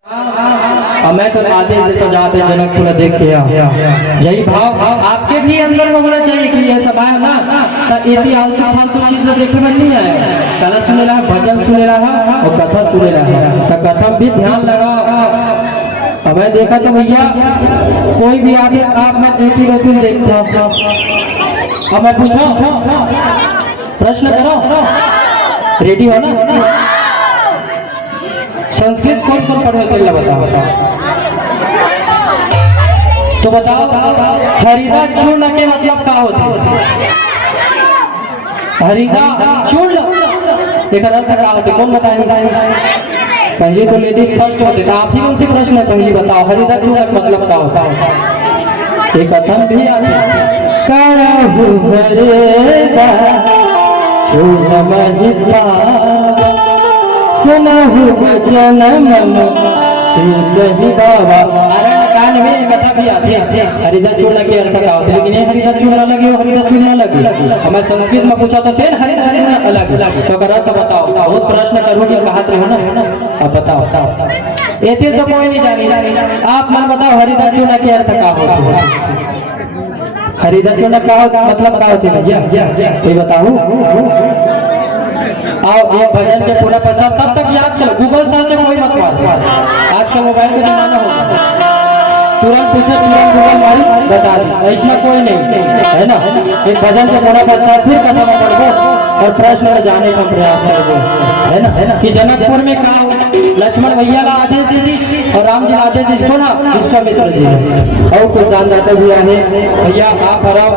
मैं तो आते तो जाते जनकपुर देख के यही भाव आपके भी अंदर में होना चाहिए कि ये सब आया ना तो इतिहास फालतू चीज देखे में नहीं आए। कला सुने रहा, भजन सुने रहा और कथा सुने रहा, तो कथा भी ध्यान लगा। अब मैं देखा तो भैया कोई भी आगे आप मैं देती रहती देखता। अब मैं पूछो प्रश्न करो, रेडी हो ना? संस्कृत कौन कौन पढ़े पहले बताओ। तो बताओ हरिदा चूर्ण के मतलब क्या होता है? हरिदा चूर्ण एक अर्थ क्या होता है? कौन बताएगा? पहली तो लेडीज फर्स्ट होते थे, आप ही उनसे प्रश्न है, पहली बताओ हरिदा चूर्ण का मतलब क्या होता है? एक कथन भी आता है, करहु हरिदा चूर्ण महिपा सुनहु वचन मम सीतहि बाबा। अरण्य कांड में कथा भी आती है हरिदा चूर्ण के अर्थ क्या होता है, लेकिन ये हरिदा चूर्ण लगे वो हरिदा चूर्ण लगे। हमें संस्कृत में पूछा तो तेन हरिदा हरिदा अलग तो कर तो बताओ। बहुत प्रश्न करूँ कि कहा रहे ना, अब बताओ एते तो कोई नहीं जानी। आप मन बताओ हरिदा चूर्ण के अर्थ क्या होता है? हरिदा चूर्ण क्या होता मतलब क्या होती है भैया कोई बताओ? आओ ये भजन के पूरा प्रसाद तब तक याद करो, गूगल सर्च कोई मत मारो। आज का मोबाइल का जमाना हो, तुरंत पूछो तुरंत गूगल मारी बता दी, ऐसा कोई नहीं है ना। एक भजन के पूरा प्रसाद फिर कथा में पढ़ो और प्रश्न जाने का प्रयास करो, है ना कि जनकपुर में कहा लक्ष्मण भैया का आदेश दे दी और राम जी आदेश जिसको ना विश्वामित्र जी और कुछ जानदाता भी आने भैया आप हराओ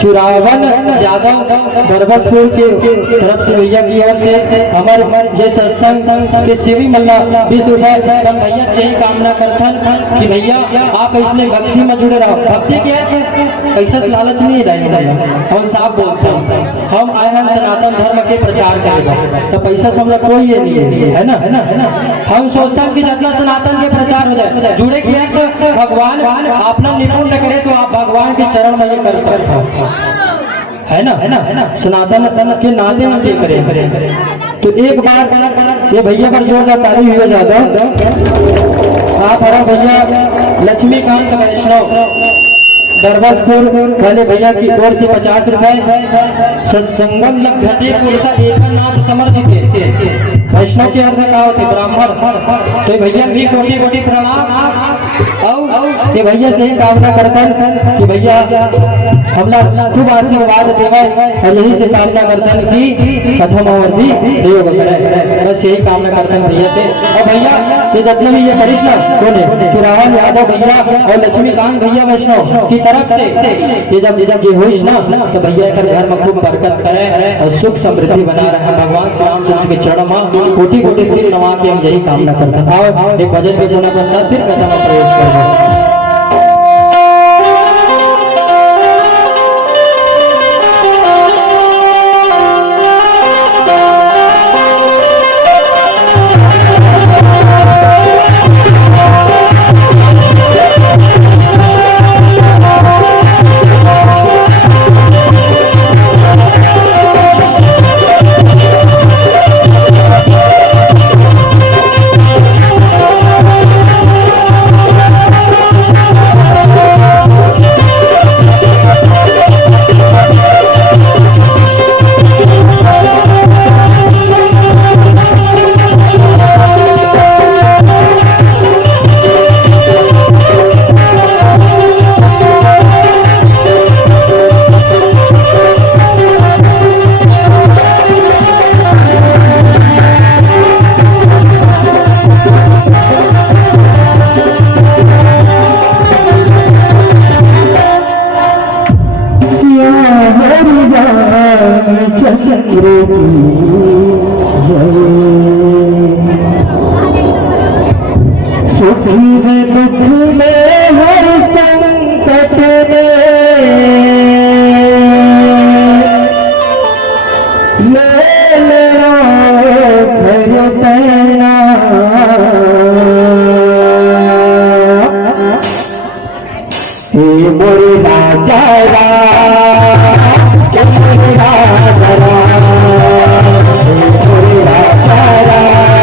चुरावन यादव बरबसपुर के तरफ से भैया की ओर से हमारे ये सत्संग के सेवी मल्ला 20 रुपए भैया से ही कामना करथन कि भैया आप इसलिए भक्ति में जुड़े रहो। भक्ति क्या है? पैसा लालच नहीं है, हम साफ बोलते हैं हम आए हैं सनातन धर्म के प्रचार करेगा तो पैसा से हम लोग कोई ये नहीं है ना। हम सोचते हैं कि जितना सनातन के प्रचार हो जाए जुड़े किया तो भगवान अपना निपुण न करे तो आप भगवान के चरण में ये कर सकते हो, है ना सनातन के नाते में ये करे। तो एक बार ये भैया पर जोरदार ताली हुई ज्यादा आप हरा भैया लक्ष्मीकांत वैष्णव दरबारपुर वाले भैया की ओर से 50 रुपए सत्संगम लभ्यते पुरुषा एकनाथ समर्थित वैष्णव के अर्थ का होते ब्राह्मण। तो भैया भी कोटि कोटि प्रणाम और ये भैया से ही कामना करते हैं कि भैया हमला खूब आशीर्वाद देवे और यही से कामना करते हैं कि प्रथम और भी प्रयोग करे, बस यही कामना करते हैं भैया से। और भैया ये जितने भी ये कृष्ण बोले चुरावन यादव भैया और लक्ष्मीकांत भैया वैष्णव की तरफ से ये जब ये हुई ना तो भैया कर घर में खूब बरकत करे और सुख समृद्धि बना रहे। भगवान श्री रामचंद्र के चरण में कोटि कोटि सिर नवा के हम यही कामना करते हैं। एक भजन के पुनः पश्चात फिर कथा में प्रवेश करेंगे। सुखी है दुख में हर संकट में मेरा घर तेरा हे मोरे राजा मोरे राजा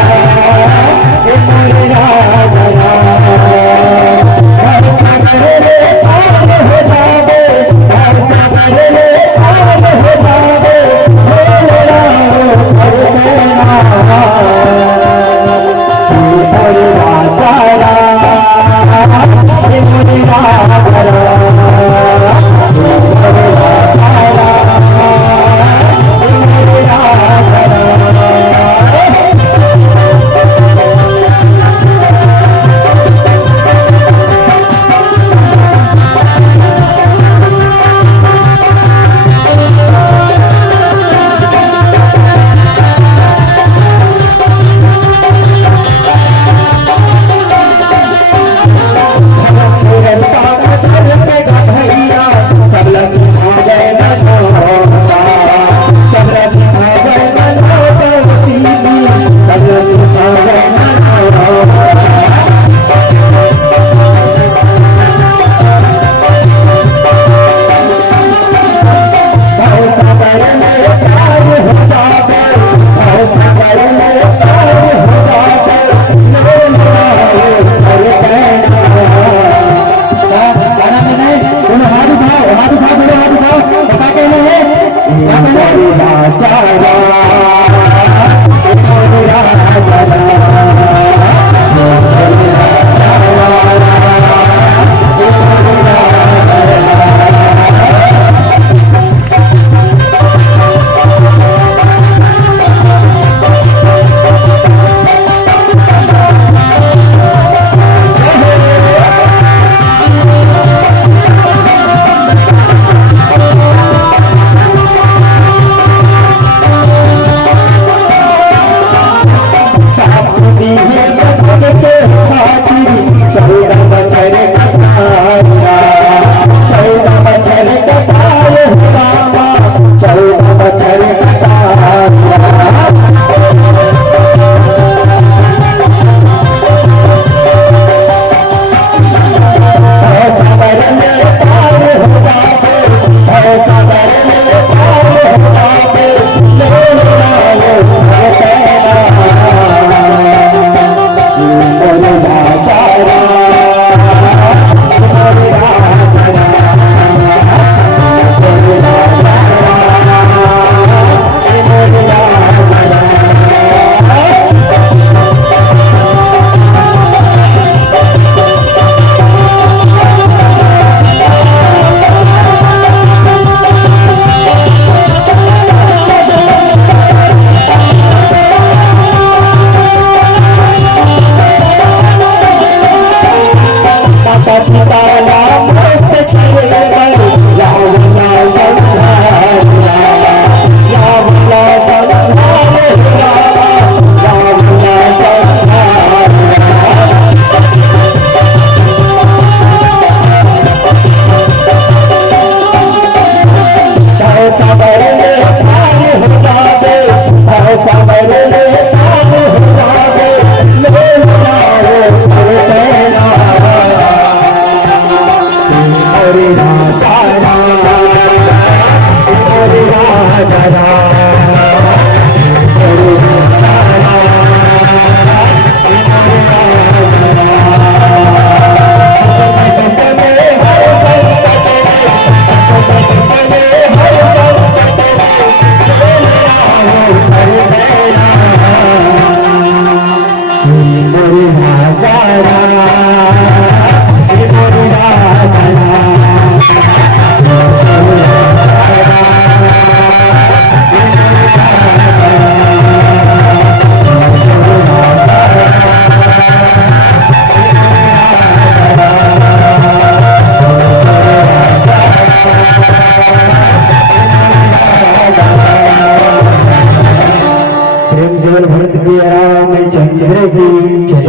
रामचंद्र की जय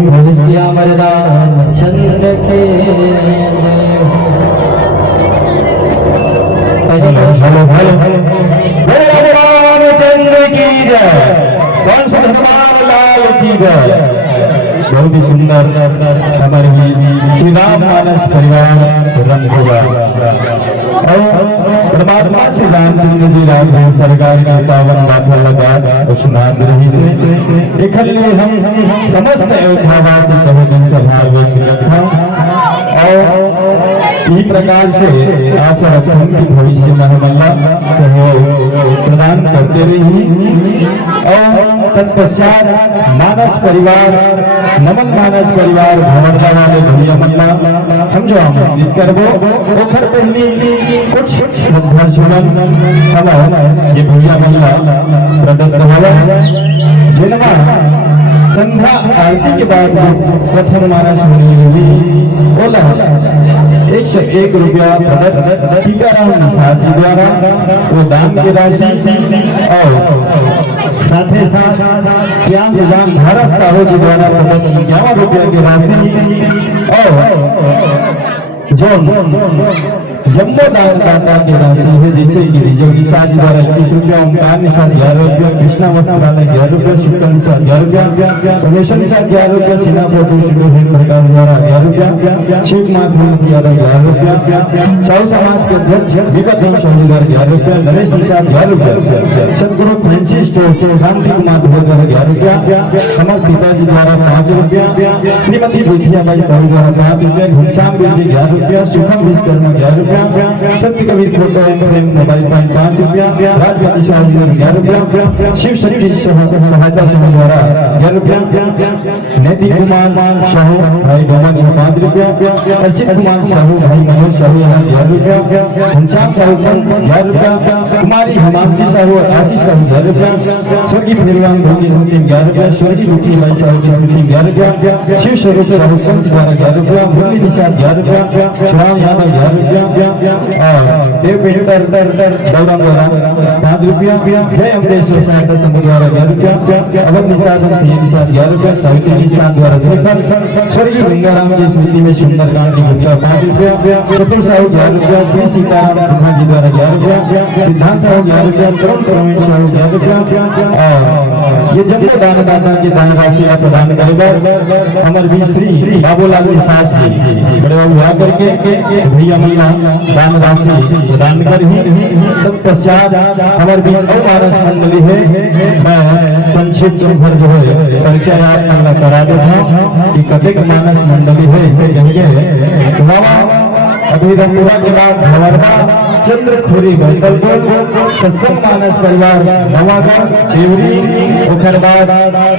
हो, श्याम रामचंद्र के रामचंद्र की जय। कौन सा हनुमान लाल की जय। बहुत ही सुंदर हमारे श्री राम मानस परिवार रंग हुआ परमात्मा श्री रामचंद्र जी राम सरकार का पावन माथा लगा स्नान रही से इकल्ले हम समस्त अयोध्यावासी सभी सभा और इसी प्रकार से आशा रखता हूँ कि भविष्य में हम अल्लाह सहयोग प्रदान करते रही। और तत्पश्चात मानस परिवार नमन मानस परिवार भवनता वाले भैया मल्ला हम जो आमंत्रित करबो ओखर पहली कुछ श्रद्धा सुमन हम ये भैया मल्ला प्रदत्त हवा जिनवा संध्या आरती के बाद प्रथम मानस बोला 101 रुपया प्रदत्त टीकाराम निषाद जी द्वारा वो दान की राशि और साथ ही साथ श्याम सुजान भारत साहू जी द्वारा प्रदत्त 51 रुपया की राशि और जो जम्बो दान दाता की राशि है जैसे कि रिजर्व निषाद जी द्वारा 21 रुपया, ओमकार निषाद 11 रुपया, कृष्णा वस्त्रालय 11 रुपया, शुक्ल निषाद 11 रुपया, रमेश निषाद 11 रुपया, सिन्हा फोटो शुरू प्रकाश द्वारा 11 रुपया, शिव कुमार फूल यादव 11 रुपया, साहू समाज के अध्यक्ष विगत शनिवार 11 रुपया, नरेश निषाद 11 रुपया, सदगुरु फ्रांसिस स्टोर से शांति कुमार द्वारा 11 रुपया, कमल पिताजी द्वारा 5 रुपया, श्रीमती बुद्धिया बाई साहू द्वारा 5 रुपया, घनश्याम बिजली 11 रुपया, सुखम विश्वकर्मा 11 रुपया, सत्य कबीर फोटो फ्रेम मोबाइल 5 रुपया, राजवती शाह जी 11 रुपया, शिव शक्ति सहायता समूह द्वारा 11 रुपया, नैतिक कुमार साहू भाई डोमन 5 रुपया, अर्चित कुमार साहू भाई मनोज साहू 11 रुपया, घनश्याम साहू 11 रुपया, कुमारी हिमांशी साहू आशीष साहू 11 रुपया, स्वर्गीय पहलवान भोगी 11 रुपया, स्वर्गीय लुटी भाई साहू की 11 रुपया, शिव स्वरूप साहू द्वारा 11 रुपया, मुरली निषाद 11 रुपया, श्राम यादव 11 रुपया, देव पेंटर दौरान द्वारा 5 रुपया, जय अमरेश्वर सहायता संघ द्वारा 11 रुपया, अवध निषाद 11 रुपया, सावित्री निषाद द्वारा श्रीफल, स्वर्गीय गंगाराम की स्मृति में सुंदरकांड की गुप्ता 5 रुपया, चतुर साहू 11 रुपया, श्री सीताराम ब्रह्मा जी द्वारा 11 रुपया, सिद्धांत साहू 11 रुपया, तरुण प्रवीण साहू 11 रुपया, ये जम्बो दान दाता की दान राशि आप प्रदान करेगा अमर भी श्री बाबूलाल निषाद जी बड़े विवाह करके भैया मल्ला दान राशि प्रदान कर ही तत्पश्चात हमारे बीच मानस मंडली है। मैं संक्षिप्त भर जो है परिचय आप करा देता हूँ कि कथिक मानस मंडली है इसे कहेंगे अभिधपुरा के बाद भवरवा चंद्रखुरी बंदलपुर सत्संग मानस परिवार नवागढ़ देवरी उखरबाद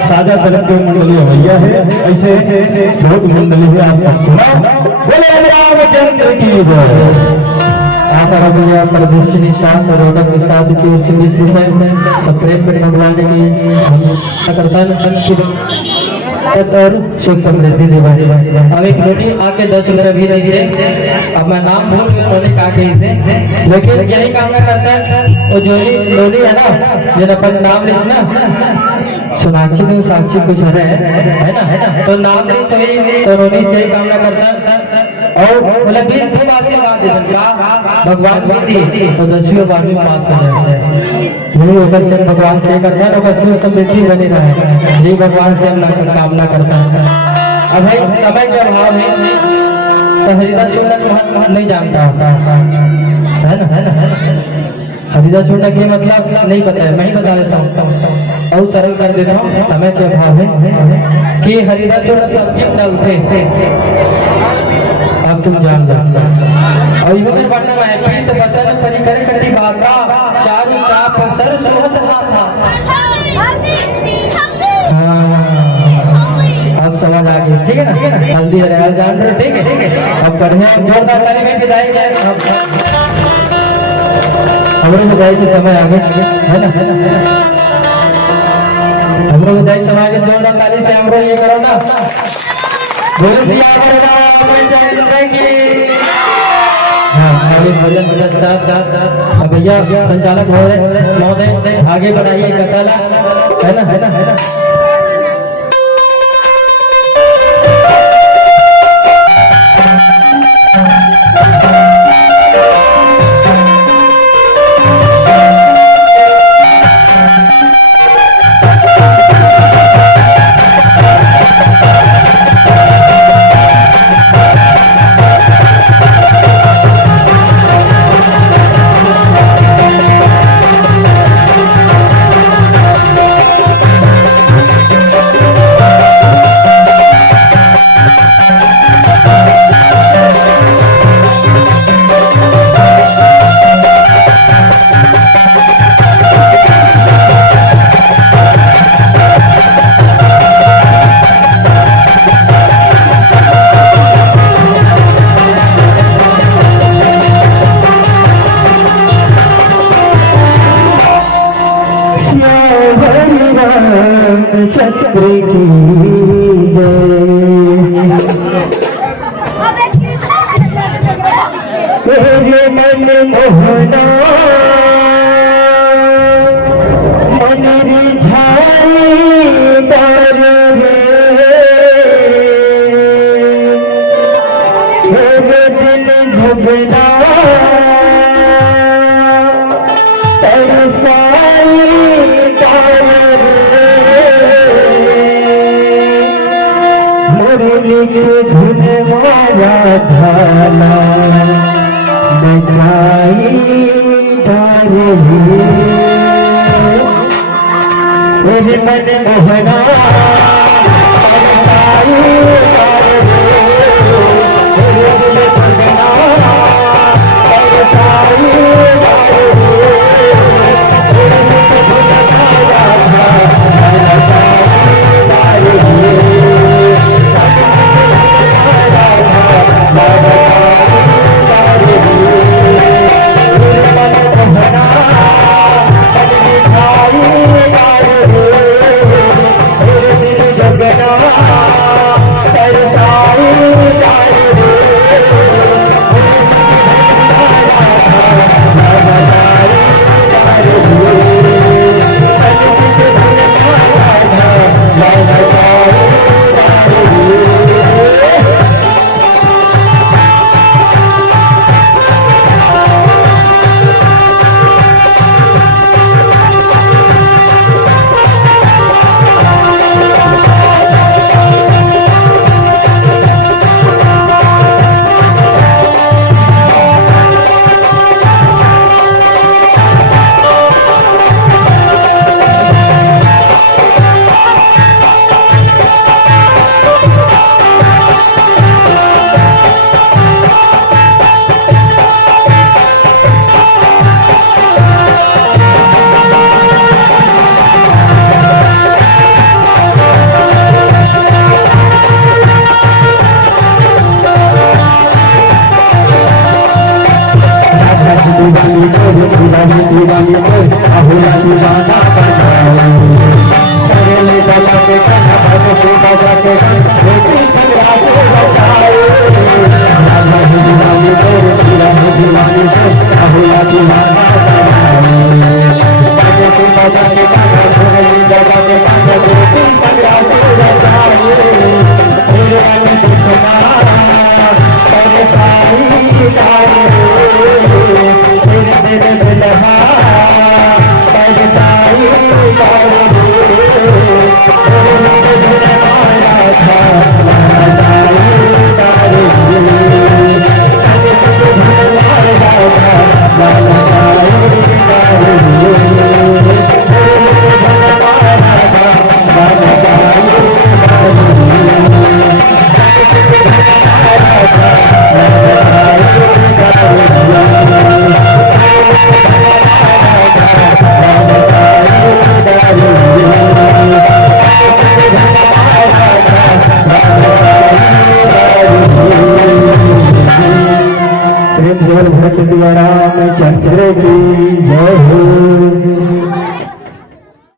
साझा तरफ की मंडली भैया है। ऐसे बहुत मंडली है आप सब सुना बोले रामचंद्र की जय। भैया प्रदर्शनी निषाद और रोधक निषाद की ओर से 20 रुपए सप्रेम भगवान की और सुख समृद्धि दिवाली। अब एक रोटी आके 10 रुपये भी नहीं से अब मैं नाम भूल गया उन्होंने कहा कि इसे लेकिन यही कामना करता है वो जो लोली है ना जिन अपन नाम ले ना सोनाक्षी ने साक्षी कुछ है ना तो नाम नहीं सही तो रोनी से ही कामना करता और मतलब 20 दिन आशीर्वाद भगवान दी तो 10वीं 12वीं पास हो जाता है। यही होकर से भगवान से करता है और समृद्धि बनी रहे यही भगवान से हम कामना करता है। अब भाई समय के अभाव में तो हरिदा चूर्ण महत्व नहीं जानता है ना हरिदा चूर्ण की मतलब नहीं पता है मैं ही बता देता हूँ और सरल कर देता हूँ समय के अभाव में कि हरिदा चूर्ण सब्जी डालते अब तुम जान लो और इधर बढ़ना है प्रीत बसन परिकर कटी बाता चारू चाप सर सोहत हाथा। अब समझ आ गई ठीक है ना हल्दी हरियाल जान रहे ठीक है। अब बढ़िया जोरदार ताली में विदाई जाए हमरो विदाई के समय आ गए है ना हमरो विदाई समय के जोरदार ताली से हमरो ये करो ना बोलो सिया भैया संचालक महोदय आगे बढ़ाइए कथाला है ना मन मोहना मन रिझाई कर दिन झगड़ा तरसाई कर मुरली के धुन मारा धाना बचाई मेरे मन मोहना रामचंद्र की जय हो।